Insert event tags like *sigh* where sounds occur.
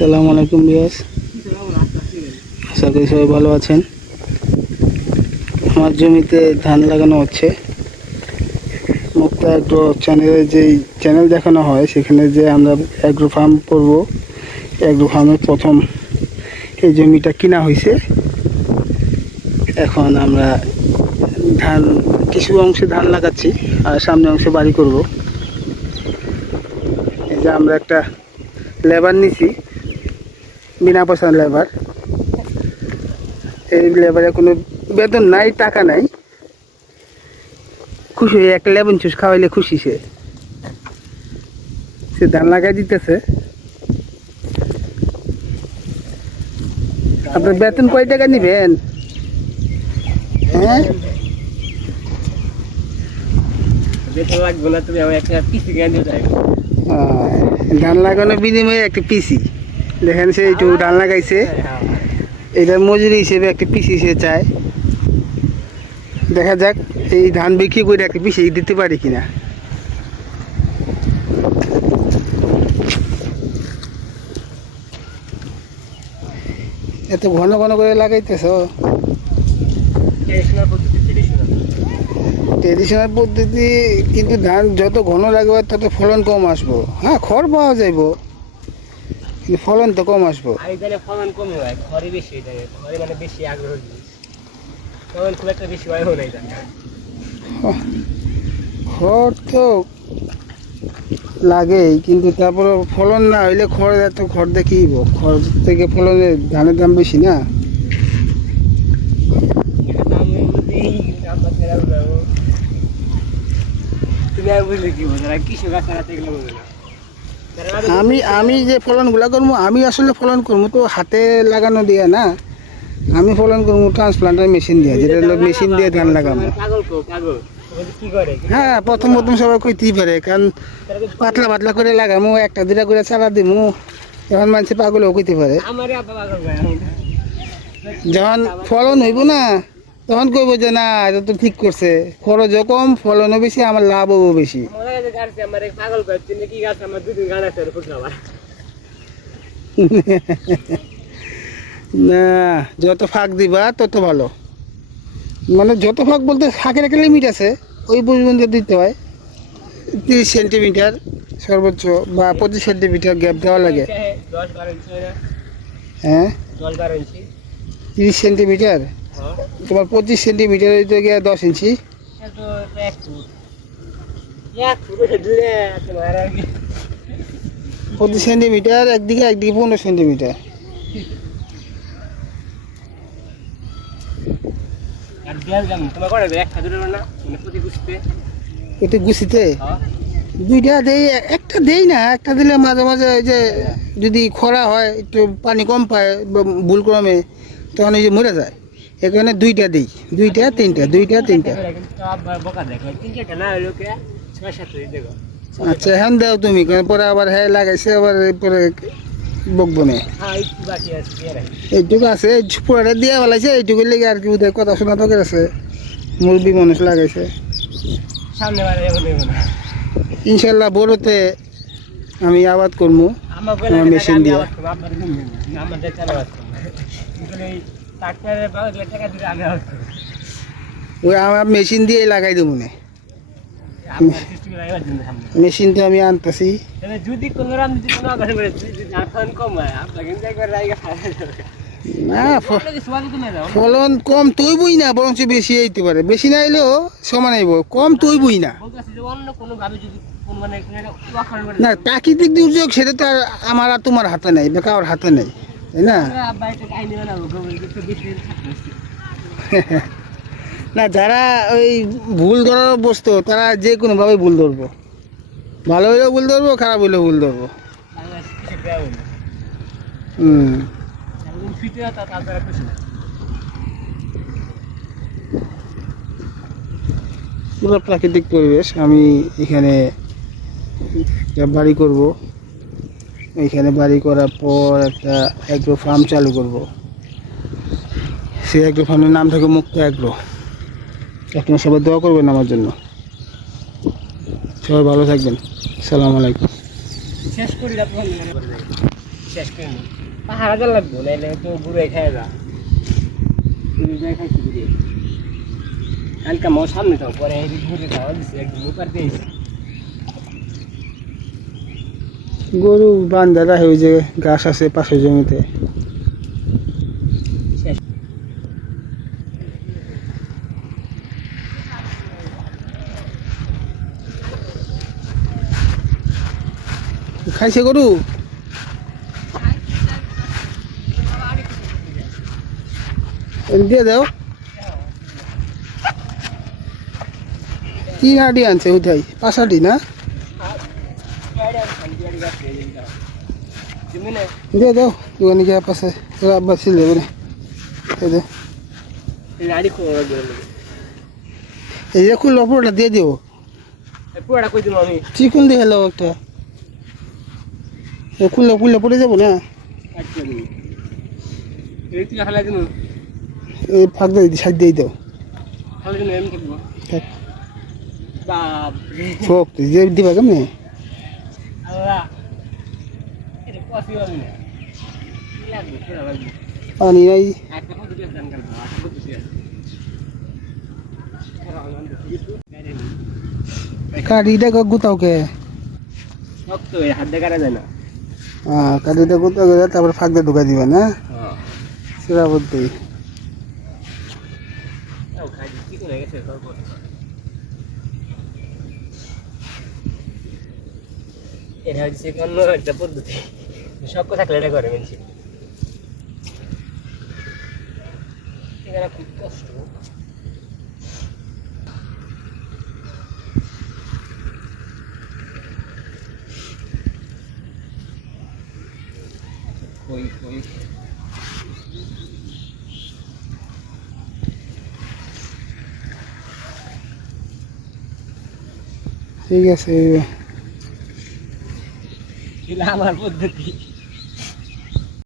আসসালামু আলাইকুম বিয়াস আশা করি সবাই ভালো আছেন। আমার জমিতে ধান লাগানো হচ্ছে। মুক্তা অ্যাগ্রো চ্যানেলে যেই চ্যানেল দেখানো হয়, সেখানে যে আমরা অ্যাগ্রো ফার্ম করব অ্যাগ্রো ফার্মের প্রথম এই জমিটা কিনা হয়েছে এখন আমরা ধান, কিছু অংশে ধান লাগাচ্ছি, আর সামনে অংশে বাড়ি করব। এই যে আমরা একটা লেবার নিছি। বিনা পয়সার লেবার এই লেবারে কোনো বেতন নাই টাকা নাই। খুশি হয়ে এক লেবন চুষ খাওয়াইলে খুশি সে। সে ধান লাগাই দিতেছে। আপনার বেতন কয় টাকা নিবেন? হ্যাঁ? ধান লাগানোর বিনিময়ে একটা পিসি দেখেন সে একটু ধান লাগাইছে এটার মজুরি হিসেবে একটা পিসি সে চায়। দেখা যাক এই ধান বিক্রি করে একটা পিসি দিতে পারি কিনা। এত ঘন ঘন করে লাগাইতেছ? ট্রেডিশনাল পদ্ধতি কিন্তু ধান যত ঘন লাগবে তত ফলন কম আসব। হ্যাঁ খড় পাওয়া যাইব। ফলন তো কম আসব? এখানে ফলন কমে হয় ঘরে বেশি এটা ঘরে মানে বেশি আগ্রহ ফলন খুব একটা বেশি হয় না এটা খড় তো লাগেই কিন্তু তারপরে ফলন না হইলে খড় এত খড় দেখিব খড় থেকে ফলনের ধানের দাম বেশি না? তুমি আর বুঝলে কি বোঝো কৃষক আছে এগুলো বোঝো না। আমি আমি যে ফলনগুলা করব আমি আসলে ফলন করব তো হাতে লাগানো দিয়ে না। আমি ফলন করব ট্রান্সপ্লান্টার মেশিন দিয়ে যেটা হলো মেশিন দিয়ে ধান লাগাবো। হ্যাঁ প্রথম প্রথম সবাই কইতেই পারে কারণ পাতলা পাতলা করে লাগামো একটা দুটা করে চালা দিমু এখন মানুষ পাগলেও কইতে পারে। যখন ফলন হইব না তখন কইব যে না এটা তো ঠিক করছে। খরচও কম ফলনও বেশি আমার বেশি। ওর ফুটনা আবার না যত ফাঁক দিবা তত ভালো। মানে যত ফাঁক বলতে ফাঁকের একটা লিমিট আছে ওই পর্যন্ত দিতে হয়। তিরিশ সেন্টিমিটার সর্বোচ্চ বা পঁচিশ সেন্টিমিটার গ্যাপ দেওয়া লাগে। হয়? তিরিশ সেন্টিমিটার তোমার পঁচিশ সেন্টিমিটার হইতে গিয়ে দশ ইঞ্চি পঁচিশ সেন্টিমিটার একদিকে একদিকে পনেরো সেন্টিমিটার গুছতে? দুইটা দেই, একটা দেই না, একটা দিলে মাঝে মাঝে ওই যে যদি খরা হয়, একটু পানি কম পায় ভুল ক্রমে তখন এই যে মরে যায়। এখানে দুইটা দিই দুইটা তিনটা দুইটা তিনটা। আচ্ছা হ্যাঁ দাও তুমি পরে আবার হ্যাঁ লাগাইছে আবার পরে বকবো না। এইটুকু আছে পুরাটা দিয়া ফেলাইছে এইটুকু লেগে আর কি বোধহয় কথা শোনা তো আছে। মুরগি মানুষ লাগাইছে। ইনশাল্লাহ বড়তে আমি আবাদ করব আমার machine দিয়ে। ওই আমার মেশিন দিয়ে লাগাই দেবো না। মেশিন তো আমি আনতেছি। না ফলন কম তৈবই না বরঞ্চ বেশি হইতে পারে। বেশি না এলেও সমান আইব কম না। ভাবে যদি কোন মানে না প্রাকৃতিক দুর্যোগ সেটা তো আর আমার আর তোমার হাতে নেই বা কারোর হাতে নেই। তাই *laughs* না, যারা ওই ভুল ধরার বস্তু, তারা যে কোনোভাবে ভুল ধরবো। ভালো হইলেও ভুল ধরবো, খারাপ হইলেও ভুল ধরবো। হুম। পুরো প্রাকৃতিক পরিবেশ আমি এখানে বাড়ি করব। এখানে বাড়ি করার পর একটা অ্যাগ্রো ফার্ম চালু করব। সেই অ্যাগ্রো ফার্মের নাম থাকে মুক্ত অ্যাগ্রো আপনারা সবাই দোয়া করবেন আমার জন্য। সবাই ভালো থাকবেন। সালাম আলাইকুম। শেষ করি শেষ করে পাহাড় হাজার লাগবো নাইলে তো বুড়ো খায় যা কালকে সামনে তো পরে ঘুরে খাওয়া দিচ্ছে একদম দিয়েছে গরু বান্ধা রাখে ওই যে গাছ আছে পাশের জমিতে। খাইছে গরু? দিয়ে দাও। তিন আডি আনছে উঠাই? আডি না? জমিনে দিয়ে দাও দোকানে গিয়ে পাশে তোর আব্বা ছিল বলে এই দে গাড়ি করে গেল এই যে খুললো পুরোটা দিয়ে দিও পুরোটা কই দিব আমি চিকুন দিয়ে হেলো একটা এ খুললে খুললে পড়ে যাব না এই তুই খালা দিন এই ফাঁক দিয়ে সাইড দিয়ে দাও খালা দিন এমনি থাকব বাপ সব তুই যে দিবা কেমনে আল্লাহ এটা কফি হবে না কি লাগবে পুরা লাগবে পানি নাই। কাঠিটা গুতাও কে তারপর ঢুকা দিবা না? সেটা বলতে এটা হচ্ছে একটা পদ্ধতি। শক্ত থাকলে এটা করে মেনছি খুব কষ্ট। কই কই? ঠিক আছে। আমার পদ্ধতি।